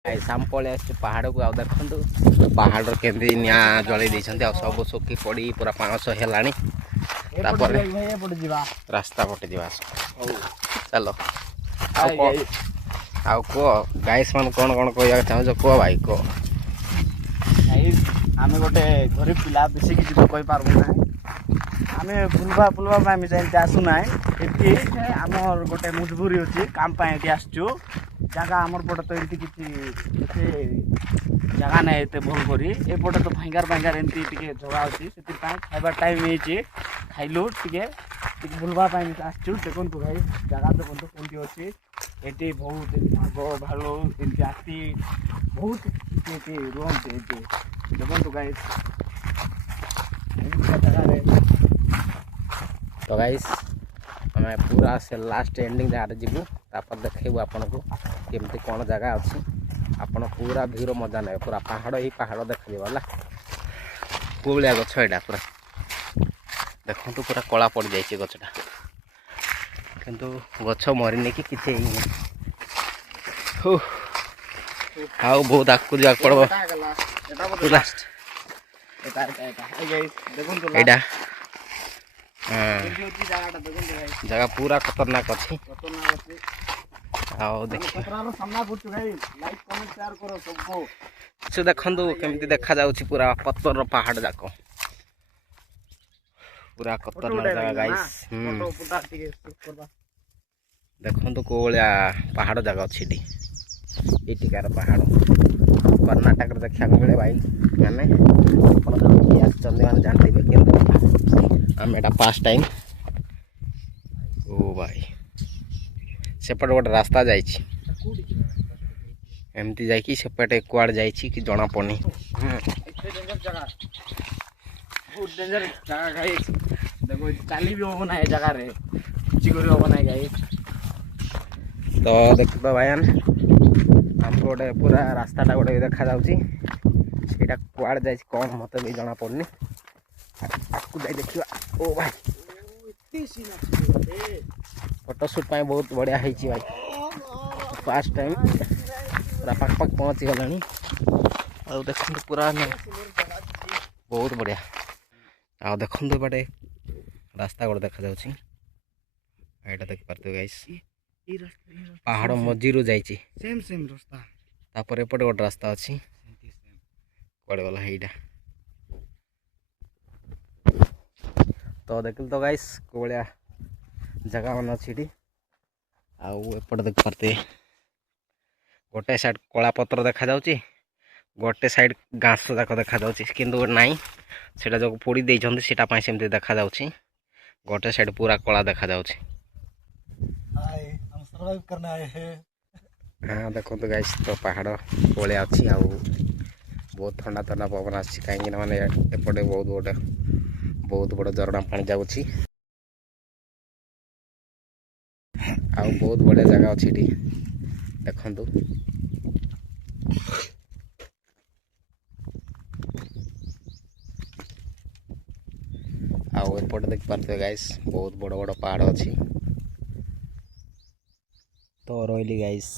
साम पलि आस पहाड़ को आउ देखु पहाड़ केमती निआ जल सब सुखी पड़ी पूरा 500 है रास्ता पटे जा चलो आउ कह गाइस मान कौन कौन कह चाहो कह भाई कह आम गोटे गरीब पिला बेसी किसी तो कही पार्बू ना आम बुलवा जमी आसुना ये आम गोटे मजबूरी अच्छी काम ये आसचु जगह आमर पटे तो एमती किसी जगह ना ये भल करी एपटे तो फाइंगार एमती जगह अच्छी से खाइबार टाइम हो खाइलु टे बुलवाई आसचु देखु भाई जगह देखो कौन अच्छी ये बहुत भाग भालू एमती हाथी बहुत रुहते देखो गाइस तो गाइस हमें पूरा से लास्ट एंडिंग जगह जीवु तापर देखू आपन को केमती कौन जगह अच्छी आपन पूरा भीड़ मजा ने पूरा पहाड़ ही पहाड़ देखा गला कोलिया गछ यहाँ पूरा देखु पूरा कला पड़ जाइए गछटा किंतु गछ मरीनी कि किसी आउ बहुत आगू जा पड़ो जगह पूरा खतरनाक अच्छी देखु केमती देखा जाउछि पूरा पत्थर पहाड़ जाक पूरा खतरनाक जगह गाइस देखु को पहाड़ जगह अच्छी एटिकार पहाड़ कर्णाटक देखा मिले भाई मैंने मैंने जानते कि आम एटा फर्स्ट टाइम ओ भाई सेपटे गोटे रास्ता जाइए एमती जाकि सेपटे कुआड़ जाइए कि जना पड़नी देखो चली भी हम ना जगह हम ना गाई तो देख तो भाई आम गोटे पूरा रास्ताटा गोटे देखा जाटा कुआड़ जा कौन मत भी जना पड़नी देखा ओ भाई फोटोशूट बहुत बढ़िया है भाई फर्स्ट टाइम पूरा पाख पहुँची गलानी और देखो पूरा बहुत बढ़िया आ देखो बाटे रास्ता गोटे देखा जाटा देख पारे गाइस पहाड़ मझीरू जाइए सेम सेम रास्ता तापर एपटे गोटे रास्ता अच्छी कड़े गला यहीटा तो देख तो गाइस कोलिया जगह मान अच्छी आउट देख पारे गोटे साइड कला पत्र देखा जाउची गोटे साइड घास जाक देखा जाउची किंतु नाई सेटा जो पोड़ी देइछन्ती सेटा पई सेमती देखा जाउची गोटे साइड पूरा कला देखा जाउची सर्वाइव करना है हाँ देखो तो गाइस तो पहाड़ कोले अच्छी आउ बहुत ठंडा ठंडा पवन आसी कहीं माने एपटे बहुत बड़ झरना पानी जाउची आउ बहुत बढ़िया जगह अच्छी देखु आउ एपटे देख पारे गाइस बहुत बड़ बड़ पहाड़ अच्छी तो रही गाइस।